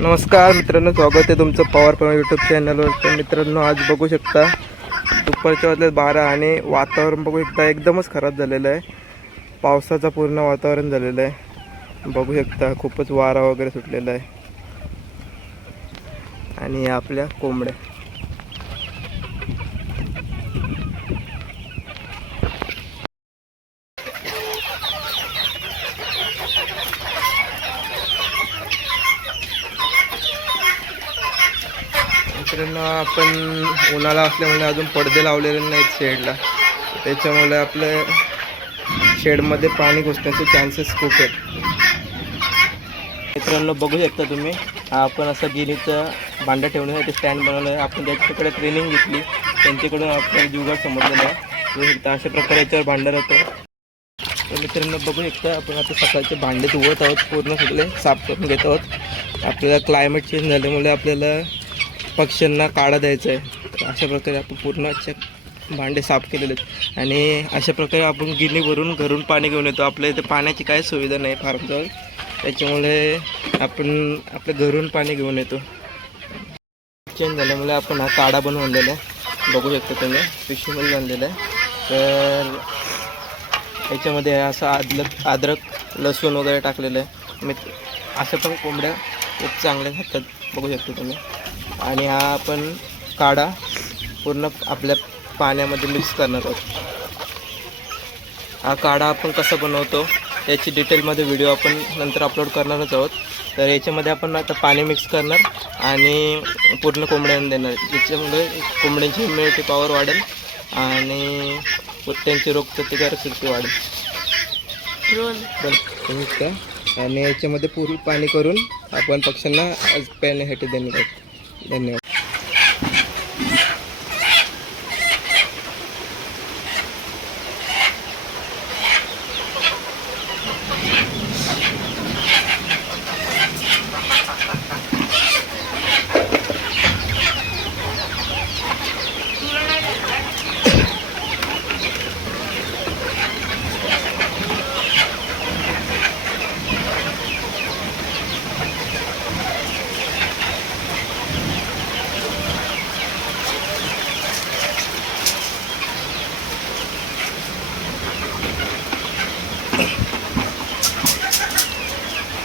नमस्कार मित्रांनो स्वागत आहे तुमचं पॉवर पॉईंट यूट्यूब चॅनलवर तर मित्रांनो आज बघू शकता दुपारच्या वाजल्यात बारा आणि वातावरण बघू शकता एकदमच खराब झालेलं आहे. पावसाचं पूर्ण वातावरण झालेलं आहे. बघू शकता खूपच वारा वगैरे सुटलेला आहे. आणि आपल्या कोंबड्या. मित्रांनो आपण उन्हाळा असल्यामुळे अजून पडदे लावलेले नाहीत शेडला. त्याच्यामुळे आपलं शेडमध्ये पाणी घुसण्याचे चान्सेस खूप आहेत. मित्रांनो बघू शकता तुम्ही आपण असं गिनीचं भांडं ठेवण्यासाठी स्टँड बनवलं आहे आपण ज्याच्याकडे ट्रेनिंग घेतली. त्यांच्याकडून आपल्याला जुगाड समजलेलं आहे. बघू शकता अशा प्रकारे याच्यावर भांडं राहतं. तर मित्रांनो बघू शकता आपण आता सकाळचे भांडे धुवत आहोत. पूर्ण सगळे साफ करून घेत आहोत. आपल्याला क्लायमेट चेंज झाल्यामुळे आपल्याला पक्ष्यांना काढा द्यायचा आहे तर अशा प्रकारे आपण पूर्ण असे भांडे साफ केलेले आहेत. आणि अशा प्रकारे आपण गिनी भरून घरून पाणी घेऊन येतो. आपल्या इथे पाण्याची काही सुविधा नाही फार्मजवळ त्याच्यामुळे आपण आपल्या घरून पाणी घेऊन येतो. चेंज झाल्यामुळे आपण हा काढा बनवलेला आहे. बघू शकतो तुम्ही पिशवीमध्ये बनलेला आहे. तर याच्यामध्ये असं आदलक अद्रक लसूण वगैरे टाकलेलं आहे. मी असं पण कोंबड्या खूप चांगल्या खातात. बघू शकतो तुम्ही. आणि हा आपण काढा. पूर्ण आपल्या पाण्यामध्ये मिक्स करणार आहोत. हा काढा आपण कसा बनवतो याची डिटेलमध्ये व्हिडिओ आपण नंतर अपलोड करणारच आहोत. तर याच्यामध्ये आपण आता पाणी मिक्स करणार आणि पूर्ण कोंबड्यांना देणार. ज्याच्यामुळे कोंबड्यांची इम्युनिटी पॉवर वाढेल आणि त्यांची रोगप्रतिकारक शक्ती वाढेल? आणि याच्यामध्ये पूर्ण पाणी करून आपण पक्ष्यांना आज प्याण्यासाठी देणार आहोत. धन्यवाद